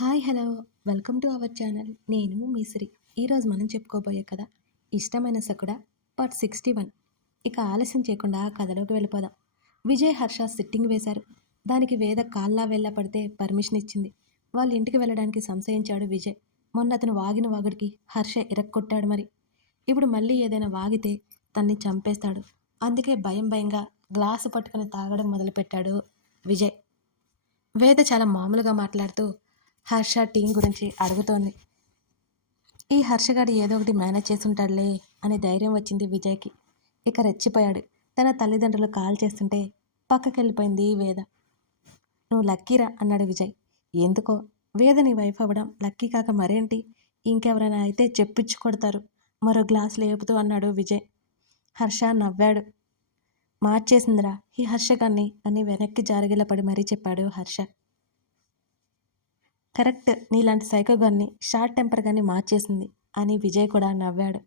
Hi hello welcome to our channel. నేను మీ శ్రీ. ఈరోజు మనం చెప్పుకోబోయే కథ ఇష్టమైన సకుడ పార్ట్ 61. ఇక ఆలస్యం చేయకుండా కథలోకి వెళ్ళిపోదాం. విజయ్ హర్ష సిట్టింగ్ వేశారు. దానికి వేద కాళ్ళ వెళ్ళ పడితే పర్మిషన్ ఇచ్చింది. వాళ్ళ ఇంటికి వెళ్ళడానికి సంశయించాడు విజయ్. మొన్న అతను వాగిన వాగుడికి హర్ష ఇరక్కొట్టాడు మరి. ఇప్పుడు మళ్ళీ ఏదైనా వాగితే తన్ని చంపేస్తాడు. అందుకే భయం భయంగా గ్లాసు పట్టుకుని తాగడం మొదలుపెట్టాడు విజయ్. వేద చాలా మామూలుగా మాట్లాడుతూ హర్ష టీం గురించి అడుగుతోంది. ఈ హర్షగాడు ఏదో ఒకటి మేనేజ్ చేసుంటాడులే అని ధైర్యం వచ్చింది విజయ్కి. ఇక రెచ్చిపోయాడు. తన తల్లిదండ్రులు కాల్ చేస్తుంటే పక్కకెళ్ళిపోయింది వేద. నువ్వు లక్కీరా అన్నాడు విజయ్. ఎందుకో వేద నీ వైఫ్ అవ్వడం లక్కీ కాక మరేంటి, ఇంకెవరైనా అయితే చెప్పించి కొడతారు మరో గ్లాస్ లేపుతూ అన్నాడు విజయ్. హర్ష నవ్వాడు. మార్చేసిందిరా ఈ హర్షగాన్ని అని వెనక్కి జారగిల పడి మరీ చెప్పాడు హర్ష. కరెక్ట్, నీలాంటి సైకో గాన్ని షార్ట్ టెంపర్ గాన్ని మార్చేసింది అని విజయ్ కూడా నవ్వాడు.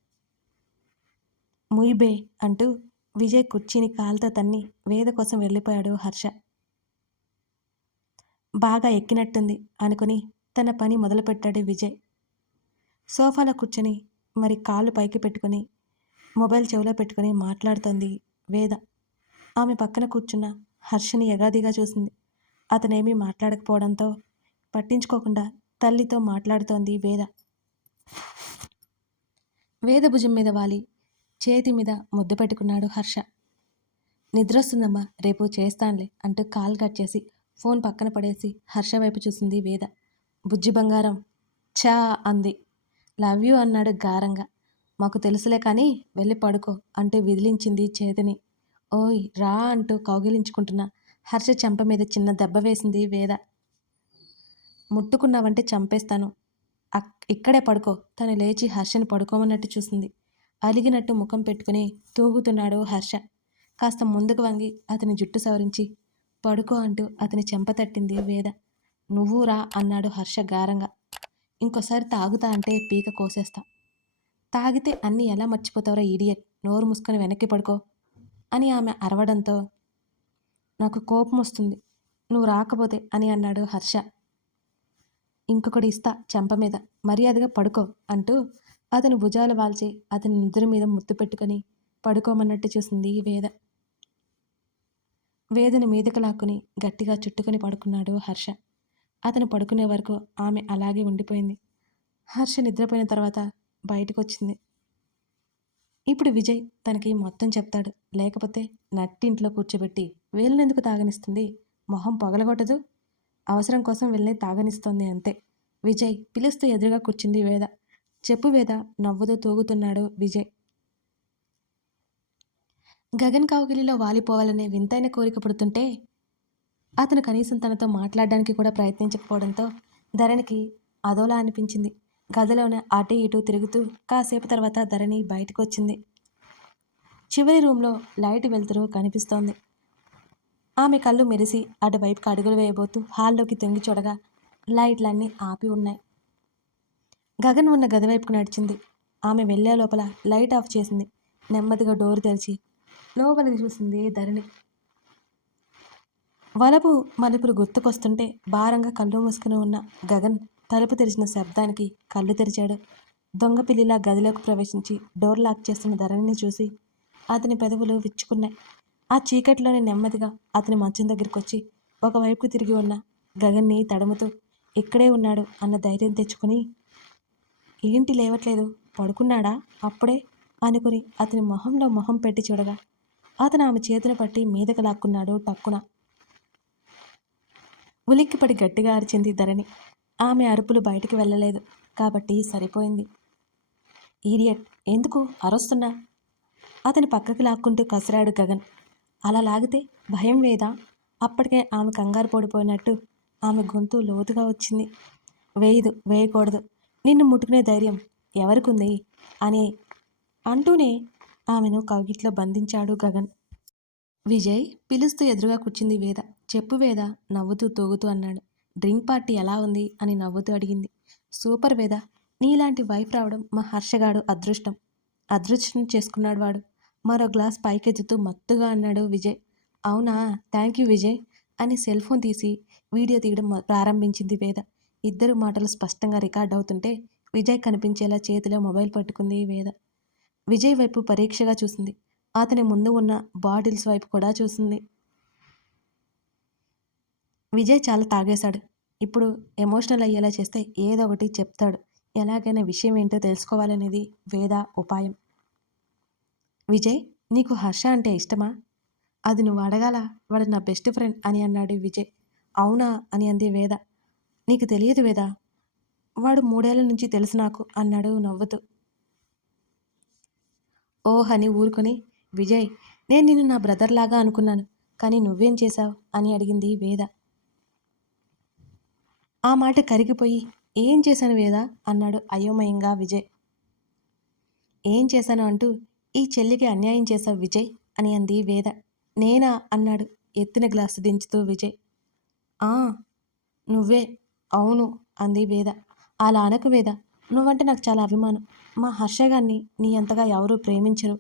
ముయిబే అంటూ విజయ్ కుర్చీని కాలుతో తన్ని వేద కోసం వెళ్ళిపోయాడు హర్ష. బాగా ఎక్కినట్టుంది అనుకుని తన పని మొదలుపెట్టాడు విజయ్. సోఫాలో కూర్చొని మరి కాళ్ళు పైకి పెట్టుకుని మొబైల్ చెవిలో పెట్టుకుని మాట్లాడుతోంది వేద. ఆమె పక్కన కూర్చున్న హర్షని ఎగాదిగా చూసింది. అతనేమీ మాట్లాడకపోవడంతో పట్టించుకోకుండా తల్లితో మాట్లాడుతోంది వేద. వేద భుజం మీద వాలి చేతి మీద ముద్దు పెట్టుకున్నాడు హర్ష. నిద్రొస్తుందమ్మా, రేపు చేస్తానులే అంటూ కాల్ కట్ చేసి ఫోన్ పక్కన పడేసి హర్ష వైపు చూసింది వేద. బుజ్జి బంగారం చా అంది. లవ్ యూ అన్నాడు గారంగా. మాకు తెలుసులే కానీ వెళ్ళి పడుకో అంటూ విదిలించింది చేతిని. ఓయ్ రా అంటూ కౌగిలించుకుంటున్న హర్ష చెంప మీద చిన్న దెబ్బ వేసింది వేద. ముట్టుకున్నావంటే చంపేస్తాను, ఇక్కడే పడుకో. తను లేచి హర్షని పడుకోమన్నట్టు చూసింది. అలిగినట్టు ముఖం పెట్టుకుని తూగుతున్నాడు హర్ష. కాస్త ముందుకు వంగి అతని జుట్టు సవరించి పడుకో అంటూ అతని చెంప తట్టింది వేద. నువ్వు రా అన్నాడు హర్ష గారంగా. ఇంకోసారి తాగుతా అంటే పీక కోసేస్తా. తాగితే అన్నీ ఎలా మర్చిపోతావురా ఈడియట్, నోరు మూసుకొని వెనక్కి పడుకో అని ఆమె అరవడంతో నాకు కోపం వస్తుంది నువ్వు రాకపోతే అని అన్నాడు హర్ష. ఇంకొకటి ఇస్తా చెంప మీద, మర్యాదగా పడుకో అంటూ అతని భుజాలు వాల్చి అతని నిద్ర మీద ముద్దు పెట్టుకుని పడుకోమన్నట్టు చూసింది వేద. వేదని మీదకు లాక్కుని గట్టిగా చుట్టుకుని పడుకున్నాడు హర్ష. అతను పడుకునే వరకు ఆమె అలాగే ఉండిపోయింది. హర్ష నిద్రపోయిన తర్వాత బయటకొచ్చింది. ఇప్పుడు విజయ్ తనకి మొత్తం చెప్తాడు. లేకపోతే నట్టింట్లో కూర్చోబెట్టి వేలునెందుకు తాగనిస్తుంది, మొహం పగలగొట్టదు, అవసరం కోసం వెళ్ళి తాగనిస్తోంది అంతే. విజయ్ పిలుస్తూ ఎదురుగా కూర్చుంది వేద. చెప్పు వేద నవ్వుతూ తూగుతున్నాడు విజయ్. గగన్ కౌగిలిలో వాలిపోవాలనే వింతైన కోరిక పుడుతుంటే అతను కనీసం తనతో మాట్లాడడానికి కూడా ప్రయత్నించకపోవడంతో ధరణికి అదోలా అనిపించింది. గదిలోనే అటు ఇటు తిరుగుతూ కాసేపు తర్వాత ధరణి బయటకు వచ్చింది. చివరి రూమ్లో లైట్ వెలుతురు కనిపిస్తోంది. ఆమె కళ్ళు మెరిసి అటువైపుకి అడుగులు వేయబోతూ హాల్లోకి తొంగి చూడగా లైట్లన్నీ ఆపి ఉన్నాయి. గగన్ ఉన్న గది వైపుకు నడిచింది. ఆమె వెళ్లే లోపల లైట్ ఆఫ్ చేసింది. నెమ్మదిగా డోరు తెరిచి లోపలికి చూసింది ధరణి. వలపు మలుపులు గుర్తుకొస్తుంటే భారంగా కళ్ళు మూసుకుని ఉన్న గగన్ తలుపు తెరిచిన శబ్దానికి కళ్ళు తెరిచాడు. దొంగ పిల్లిలా గదిలోకి ప్రవేశించి డోర్ లాక్ చేస్తున్న ధరణిని చూసి అతని పెదవులు విచ్చుకున్నాయి. ఆ చీకటిలోనే నెమ్మదిగా అతని మంచం దగ్గరికి వచ్చి ఒకవైపుకు తిరిగి ఉన్న గగన్ని తడుముతూ ఇక్కడే ఉన్నాడు అన్న ధైర్యం తెచ్చుకుని, ఏంటి లేవట్లేదు, పడుకున్నాడా అప్పుడే అనుకుని అతని మొహంలో మొహం పెట్టి చూడగా అతను ఆమె చేతిని పట్టి మీదకి లాక్కున్నాడు టక్కున. ఉలిక్కిపడి గట్టిగా అరిచింది ధరణి. ఆమె అరుపులు బయటికి వెళ్ళలేదు కాబట్టి సరిపోయింది. ఈడియట్, ఎందుకు అరుస్తున్నా? అతని పక్కకి లాక్కుంటూ కసిరాడు గగన్. అలా లాగితే భయం వేదా? అప్పటికే ఆమె కంగారు పడిపోయినట్టు ఆమె గొంతు లోతుగా వచ్చింది. వేయకూడదు, నిన్ను ముట్టుకునే ధైర్యం ఎవరికుంది అని అంటూనే ఆమెను కౌగిట్లో బంధించాడు గగన్. విజయ్ పిలుస్తూ ఎదురుగా కూర్చుంది వేద. చెప్పు వేద నవ్వుతూ తూగుతూ అన్నాడు. డ్రింక్ పార్టీ ఎలా ఉంది అని నవ్వుతూ అడిగింది. సూపర్ వేద, నీలాంటి వైఫ్ రావడం మా హర్షగాడు అదృష్టం చేసుకున్నాడు వాడు. మరో గ్లాస్ పైకెత్తుతూ మత్తుగా అన్నాడు విజయ్. అవునా, థ్యాంక్ యూ విజయ్ అని సెల్ ఫోన్ తీసి వీడియో తీయడం ప్రారంభించింది వేద. ఇద్దరు మాటలు స్పష్టంగా రికార్డ్ అవుతుంటే విజయ్ కనిపించేలా చేతిలో మొబైల్ పట్టుకుంది వేద. విజయ్ వైపు పరీక్షగా చూసింది. అతని ముందు ఉన్న బాటిల్స్ వైపు కూడా చూసింది. విజయ్ చాలా తాగేశాడు. ఇప్పుడు ఎమోషనల్ అయ్యేలా చేస్తే ఏదో ఒకటి చెప్తాడు. ఎలాగైనా విషయం ఏంటో తెలుసుకోవాలనేది వేద ఉపాయం. విజయ్, నీకు హర్ష అంటే ఇష్టమా? అది నువ్వు అడగాల, వాడు నా బెస్ట్ ఫ్రెండ్ అని అన్నాడు విజయ్. అవునా అని అంది వేద. నీకు తెలియదు వేద, వాడు 3 ఏళ్ల నుంచి తెలుసు నాకు అన్నాడు నవ్వుతూ. ఓహ్ అని ఊరుకొని, విజయ్, నేను నిన్ను నా బ్రదర్ లాగా అనుకున్నాను, కానీ నువ్వేం చేశావు అని అడిగింది వేద. ఆ మాట కరిగిపోయి, ఏం చేశాను వేద అన్నాడు అయోమయంగా విజయ్. ఏం చేశాను అంటూ ఈ చెల్లికి అన్యాయం చేశావు విజయ్ అని అంది వేద. నేనా అన్నాడు ఎత్తిన గ్లాసు దించుతూ విజయ్. ఆ నువ్వే. అవును అంది వేద. అలా అనకు వేద, నువ్వంటే నాకు చాలా అభిమానం. మా హర్షగాన్ని నీ అంతగా ఎవరూ ప్రేమించరు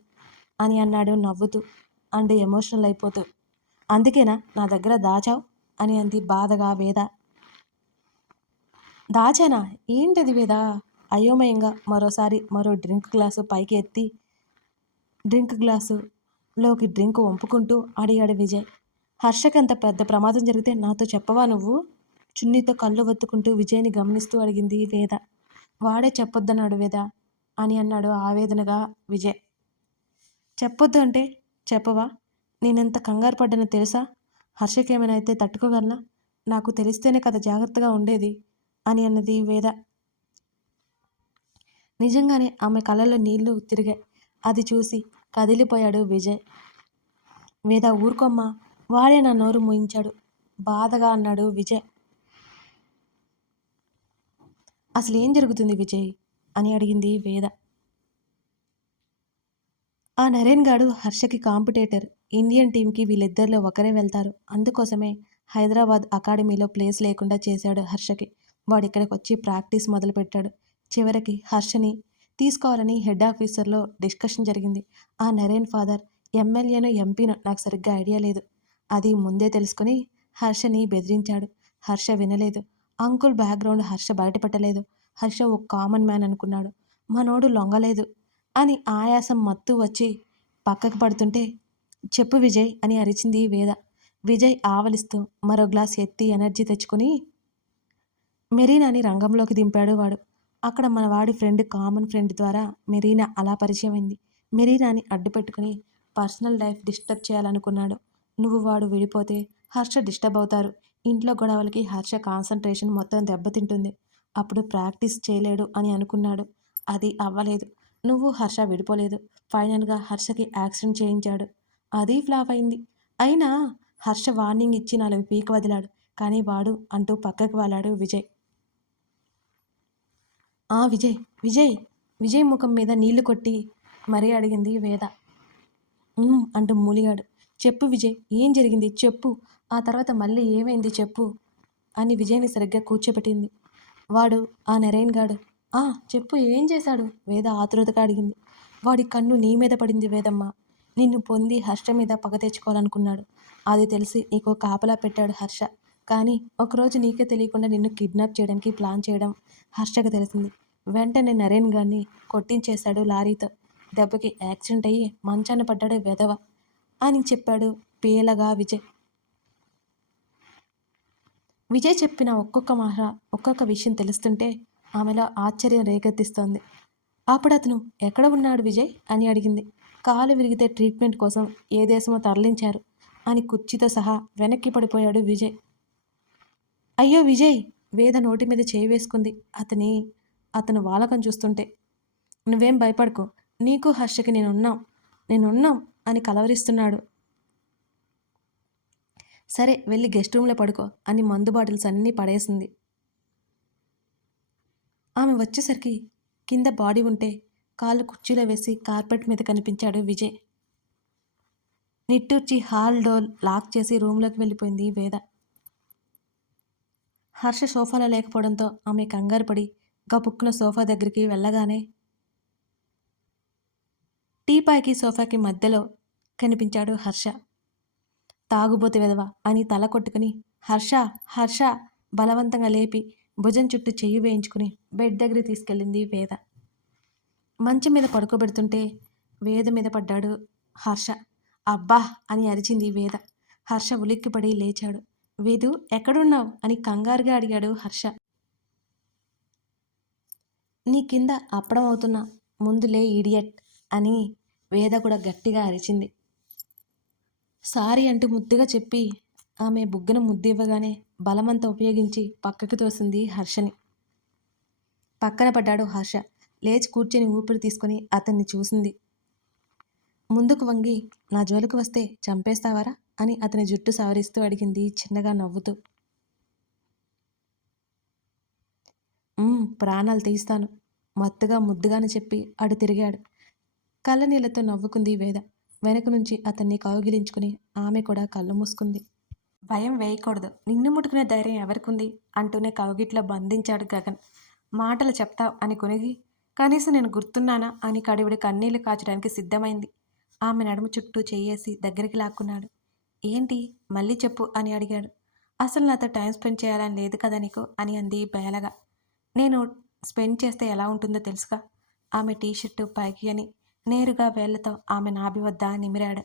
అని అన్నాడు నవ్వుతూ అండ్ ఎమోషనల్ అయిపోతూ. అందుకేనా నా దగ్గర దాచావు అని అంది బాధగా వేద. దాచానా? ఏంటది వేద? అయోమయంగా మరోసారి మరో డ్రింక్ గ్లాసు పైకి ఎత్తి డ్రింక్ గ్లాసులోకి డ్రింక్ వంపుకుంటూ అడిగాడు విజయ్. హర్షకంత పెద్ద ప్రమాదం జరిగితే నాతో చెప్పవా నువ్వు? చున్నీతో కళ్ళు ఒత్తుకుంటూ విజయ్ని గమనిస్తూ అడిగింది వేద. వాడే చెప్పొద్దన్నాడు వేద అని అన్నాడు ఆవేదనగా విజయ్. చెప్పొద్దు అంటే చెప్పవా? నేనెంత కంగారు పడ్డానో తెలుసా? హర్షకేమైనా అయితే తట్టుకోగలనా? నాకు తెలిస్తేనే కదా జాగ్రత్తగా ఉండేది అని అన్నది వేద. నిజంగానే ఆమె కళ్ళల్లో నీళ్లు తిరిగాయి. అది చూసి కదిలిపోయాడు విజయ్. వేద ఊరుకోమ్మా, వాడే నా నోరు మూయించాడు బాధగా అన్నాడు విజయ్. అసలు ఏం జరుగుతుంది విజయ్ అని అడిగింది వేద. ఆ నరేన్ గాడు హర్షకి కాంపిటేటర్. ఇండియన్ టీంకి వీళ్ళిద్దరిలో ఒకరే వెళ్తారు. అందుకోసమే హైదరాబాద్ అకాడమీలో ప్లేస్ లేకుండా చేశాడు హర్షకి. వాడిక్కడికి వచ్చి ప్రాక్టీస్ మొదలుపెట్టాడు. చివరికి హర్షని తీసుకోవాలని హెడ్ ఆఫీసర్లో డిస్కషన్ జరిగింది. ఆ నరేన్ ఫాదర్ ఎమ్మెల్యేనో ఎంపీనో నాకు సరిగ్గా ఐడియా లేదు. అది ముందే తెలుసుకుని హర్షని బెదిరించాడు. హర్ష వినలేదు. అంకుల్ బ్యాక్గ్రౌండ్ హర్ష బయటపెట్టలేదు. హర్ష ఓ కామన్ మ్యాన్ అనుకున్నాడు. మనోడు లొంగలేదు అని ఆయాసం మత్తు వచ్చి పక్కకు పడుతుంటే, చెప్పు విజయ్ అని అరిచింది వేద. విజయ్ ఆవలిస్తూ మరో గ్లాస్ ఎత్తి ఎనర్జీ తెచ్చుకుని మెరీనాని రంగంలోకి దింపాడు వాడు. అక్కడ మన వాడి ఫ్రెండ్ కామన్ ఫ్రెండ్ ద్వారా మెరీనా అలా పరిచయం అయింది. మెరీనాని అడ్డుపెట్టుకుని పర్సనల్ లైఫ్ డిస్టర్బ్ చేయాలనుకున్నాడు. నువ్వు వాడు విడిపోతే హర్ష డిస్టర్బ్ అవుతారు. ఇంట్లో గొడవలకి హర్ష కాన్సన్ట్రేషన్ మొత్తం దెబ్బతింటుంది. అప్పుడు ప్రాక్టీస్ చేయలేడు అని అనుకున్నాడు. అది అవ్వలేదు. నువ్వు హర్ష విడిపోలేదు. ఫైనల్గా హర్షకి యాక్సిడెంట్ చేయించాడు. అది ఫ్లాప్ అయింది. అయినా హర్ష వార్నింగ్ ఇచ్చి 4 పీక వదిలాడు. కానీ వాడు అంటూ పక్కకు వాలాడు విజయ్. ఆ విజయ్, విజయ్, విజయ్ ముఖం మీద నీళ్లు కొట్టి మరీ అడిగింది వేద. అంటూ మూలిగాడు. చెప్పు విజయ్, ఏం జరిగింది చెప్పు. ఆ తర్వాత మళ్ళీ ఏమైంది చెప్పు అని విజయ్ని సరిగ్గా కూర్చోబెట్టింది. వాడు ఆ నరేన్ గాడు. చెప్పు ఏం చేశాడు వేద ఆతృతగా అడిగింది. వాడి కన్ను నీ మీద పడింది వేదమ్మ. నిన్ను పొంది హర్ష మీద పగ తెచ్చుకోవాలనుకున్నాడు. అది తెలిసి నీకు కాపలా పెట్టాడు హర్ష. కానీ ఒకరోజు నీకే తెలియకుండా నిన్ను కిడ్నాప్ చేయడానికి ప్లాన్ చేయడం హర్షకు తెలిసింది. వెంటనే నరేన్ గారిని కొట్టించేశాడు లారీతో. దెబ్బకి యాక్సిడెంట్ అయ్యి మంచాన పడ్డాడు వెధవ అని చెప్పాడు పేలగా విజయ్. విజయ్ చెప్పిన ఒక్కొక్క విషయం తెలుస్తుంటే ఆమెలో ఆశ్చర్యం రేకెత్తిస్తోంది. అప్పుడు అతను ఎక్కడ ఉన్నాడు విజయ్ అని అడిగింది. కాలు విరిగితే ట్రీట్మెంట్ కోసం ఏ దేశమో తరలించారు అని కుర్చీతో సహా వెనక్కి పడిపోయాడు విజయ్. అయ్యో విజయ్, వేద నోటి మీద చేయి వేసుకుంది అతను వాలకం చూస్తుంటే. నువ్వేం భయపడకు, నీకు హర్షకి నేనున్నాం అని కలవరిస్తున్నాడు. సరే వెళ్ళి గెస్ట్ రూమ్లో పడుకో అని మందు బాటిల్స్ అన్నీ పడేసింది. ఆమె వచ్చేసరికి కింద బాడీ ఉంటే కాళ్ళు కుర్చీలో వేసి కార్పెట్ మీద కనిపించాడు విజయ్. నిట్టూర్చి హాల్ డోర్ లాక్ చేసి రూమ్లోకి వెళ్ళిపోయింది వేద. హర్ష సోఫాలో లేకపోవడంతో ఆమె కంగారు పడి గపుక్కున సోఫా దగ్గరికి వెళ్ళగానే టీపాయ్కి సోఫాకి మధ్యలో కనిపించాడు హర్ష. తాగుబోతు వెధవ అని తల కొట్టుకుని హర్ష హర్ష బలవంతంగా లేపి భుజం చుట్టూ చెయ్యి వేయించుకుని బెడ్ దగ్గరికి తీసుకెళ్ళింది వేద. మంచం మీద పడుకోబెడుతుంటే వేద మీద పడ్డాడు హర్ష. అబ్బా అని అరిచింది వేద. హర్ష ఉలిక్కిపడి లేచాడు. వేదు ఎక్కడున్నావు అని కంగారుగా అడిగాడు హర్ష. నీ కింద అప్పడం అవుతున్నా, ముందులే ఈడియట్ అని వేద కూడా గట్టిగా అరిచింది. సారీ అంటూ ముద్దుగా చెప్పి ఆమె బుగ్గన ముద్దివ్వగానే బలమంతా ఉపయోగించి పక్కకి తోసింది హర్షని. పక్కన పడ్డాడు హర్ష. లేచి కూర్చొని ఊపిరి తీసుకుని అతన్ని చూసింది. ముందుకు వంగి నా జోలికి వస్తే చంపేస్తావారా అని అతని జుట్టు సవరిస్తూ అడిగింది చిన్నగా నవ్వుతూ. ప్రాణాలు తీస్తాను మత్తుగా ముద్దుగాని చెప్పి అడు తిరిగాడు. కళ్ళనీళ్లతో నవ్వుకుంది వేద. వెనక నుంచి అతన్ని కౌగిలించుకుని ఆమె కూడా కళ్ళు మూసుకుంది. భయం వేయకూడదు, నిన్ను ముట్టుకునే ధైర్యం ఎవరికుంది అంటూనే కౌగిట్లో బంధించాడు గగన్. మాటలు చెప్తావు అని కొనిగి కనీసం నేను గుర్తున్నానా అని కడివిడి కన్నీళ్లు కాచడానికి సిద్ధమైంది. ఆమె నడుము చుట్టూ చెయ్యేసి దగ్గరికి లాక్కున్నాడు. ఏంటి మళ్ళీ చెప్పు అని అడిగాడు. అసలు నాతో టైం స్పెండ్ చేయాలని లేదు కదా నీకు అని అంది బేలగా. నేను స్పెండ్ చేస్తే ఎలా ఉంటుందో తెలుసుగా. ఆమె టీషర్టు పైకి అని నేరుగా వేళ్లతో ఆమె నాభి వద్ద నిమిరాడు.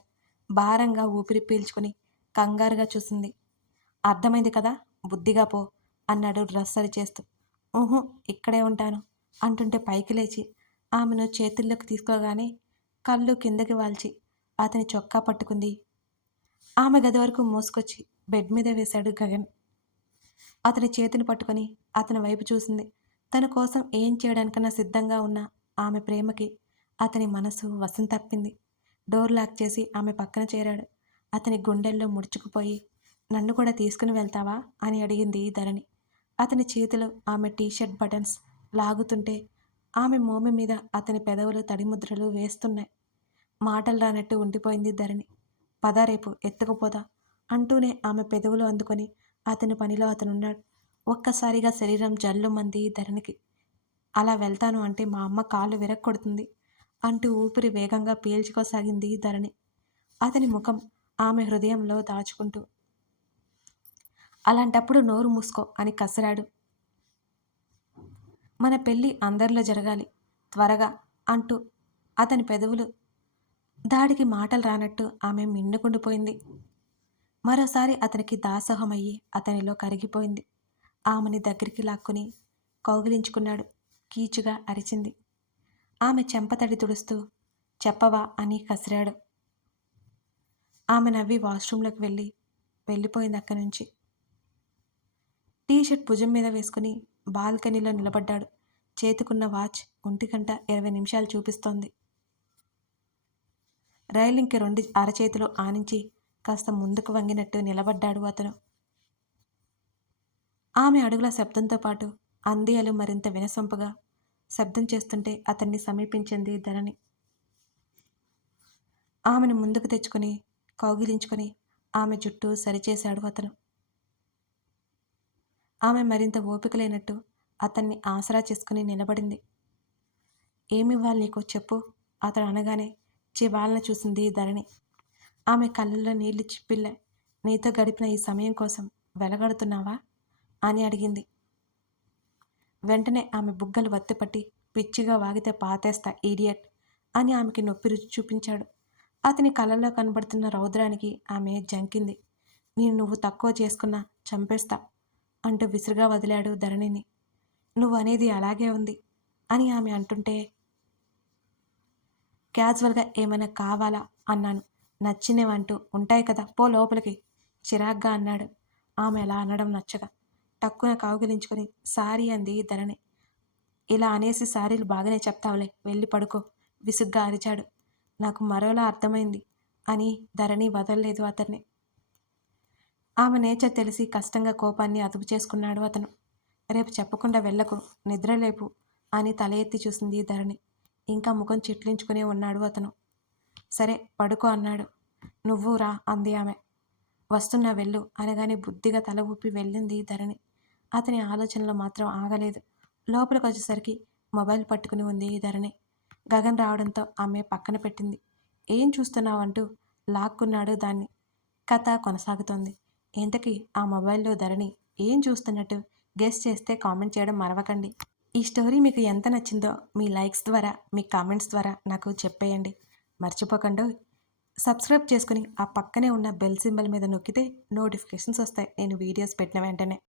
భారంగా ఊపిరి పీల్చుకుని కంగారుగా చూసింది. అర్థమైంది కదా, బుద్ధిగా పో అన్నాడు డ్రెస్ సరి చేస్తూ. ఊహు ఇక్కడే ఉంటాను అంటుంటే పైకి లేచి ఆమెను చేతుల్లోకి తీసుకోగానే కళ్ళు కిందకి వాల్చి అతని చొక్కా పట్టుకుంది. ఆమె గది వరకు మోసుకొచ్చి బెడ్ మీద వేశాడు గగన్. అతని చేతిని పట్టుకొని అతని వైపు చూసింది. తన కోసం ఏం చేయడానికన్నా సిద్ధంగా ఉన్న ఆమె ప్రేమకి అతని మనసు వశం తప్పింది. డోర్ లాక్ చేసి ఆమె పక్కన చేరాడు. అతని గుండెల్లో ముడుచుకుపోయి నన్ను కూడా తీసుకుని వెళ్తావా అని అడిగింది ధరణి. అతని చేతిలో ఆమె టీషర్ట్ బటన్స్ లాగుతుంటే ఆమె మోమి మీద అతని పెదవులు తడిముద్రలు వేస్తున్నాయి. మాటలు రానట్టు ఉండిపోయింది ధరణి. పద రేపు ఎత్తుకుపోదా అంటూనే ఆమె పెదవులు అందుకొని అతని పనిలో అతనున్నాడు. ఒక్కసారిగా శరీరం జల్లుమంది ధరణికి. అలా వెళ్తాను అంటే మా అమ్మ కాళ్ళు విరక్కొడుతుంది అంటూ ఊపిరి వేగంగా పీల్చుకోసాగింది ధరణి. అతని ముఖం ఆమె హృదయంలో దాచుకుంటూ. అలాంటప్పుడు నోరు మూసుకో అని కసిరాడు. మన పెళ్ళి అందరిలో జరగాలి త్వరగా అంటూ అతని పెదవులు దాడికి మాటలు రానట్టు ఆమె మిన్నుకుండిపోయింది. మరోసారి అతనికి దాసోహమయ్యి అతనిలో కరిగిపోయింది. ఆమెని దగ్గరికి లాక్కుని కౌగిలించుకున్నాడు. కీచుగా అరిచింది. ఆమె చెంపతడి తుడుస్తూ చెప్పవా అని కసిరాడు. ఆమె నవ్వి వాష్రూంలోకి వెళ్ళిపోయింది అక్కడి నుంచి. టీషర్ట్ భుజం మీద వేసుకుని బాల్కనీలో నిలబడ్డాడు. చేతికున్న వాచ్ 1:20 చూపిస్తోంది. రైలింగ్కి 2 అరచేతిలో ఆనించి కాస్త ముందుకు వంగినట్టు నిలబడ్డాడు అతను. ఆమె అడుగుల శబ్దంతో పాటు అందియలు మరింత వినసొంపుగా శబ్దం చేస్తుంటే అతన్ని సమీపించింది ధరణి. ఆమెను ముందుకు తెచ్చుకుని కౌగిలించుకొని ఆమె జుట్టు సరిచేశాడు అతను. ఆమె మరింత ఓపిక లేనట్టు అతన్ని ఆసరా చేసుకుని నిలబడింది. ఏమివ్వాలి నీకు చెప్పు అతడు అనగానే చివాలన చూసింది ధరణి. ఆమె కళ్ళల్లో నీళ్లు చిప్పిల్ల. నీతో గడిపిన ఈ సమయం కోసం వెలగడుతున్నావా అని అడిగింది. వెంటనే ఆమె బుగ్గలు వత్తిపట్టి పిచ్చిగా వాగితే పాతేస్తా ఈడియట్ అని ఆమెకి నొప్పి రుచి చూపించాడు. అతని కళ్ళల్లో కనబడుతున్న రౌద్రానికి ఆమె జంకింది. నువ్వు తక్కువ చేసుకున్నా చంపేస్తా అంటూ విసురుగా వదిలాడు ధరణిని. నువ్వు అనేది అలాగే ఉంది అని ఆమె అంటుంటే క్యాజువల్గా ఏమైనా కావాలా అన్నాను. నచ్చినవంటూ ఉంటాయి కదా, పో లోపలికి చిరాగ్గా అన్నాడు. ఆమె అలా అనడం నచ్చగా టక్కున కౌగిలించుకొని సారీ అంది ధరణి. ఇలా అనేసి సారీలు బాగానే చెప్తావులే, వెళ్ళి పడుకో విసుగ్గా అరిచాడు. నాకు మరోలా అర్థమైంది అని ధరణి వదలలేదు అతన్ని. ఆమె నేచర్ తెలిసి కష్టంగా కోపాన్ని అదుపు చేసుకున్నాడు అతను. రేపు చెప్పకుండా వెళ్ళకు, నిద్రలేపు అని తల ఎత్తి చూసింది ధరణి. ఇంకా ముఖం చిట్లించుకునే ఉన్నాడు అతను. సరే పడుకో అన్నాడు. నువ్వు రా అంది ఆమె. వస్తున్నా వెళ్ళు అనగానే బుద్ధిగా తల ఊపి వెళ్ళింది ధరణి. అతని ఆలోచనలు మాత్రం ఆగలేదు. లోపలికి వచ్చేసరికి మొబైల్ పట్టుకుని ఉంది ధరణి. గగన్ రావడంతో ఆమె పక్కన పెట్టింది. ఏం చూస్తున్నావంటూ లాక్కున్నాడు దాన్ని. కథ కొనసాగుతోంది. ఇంతకీ ఆ మొబైల్లో ధరణి ఏం చూస్తున్నట్టు గెస్ చేస్తే కామెంట్ చేయడం మరవకండి. ఈ స్టోరీ మీకు ఎంత నచ్చిందో మీ లైక్స్ ద్వారా, మీ కామెంట్స్ ద్వారా నాకు చెప్పేయండి. మర్చిపోకుండా సబ్స్క్రైబ్ చేసుకుని ఆ పక్కనే ఉన్న బెల్ సింబల్ మీద నొక్కితే నోటిఫికేషన్స్ వస్తాయి నేను వీడియోస్ పెట్టిన వెంటనే.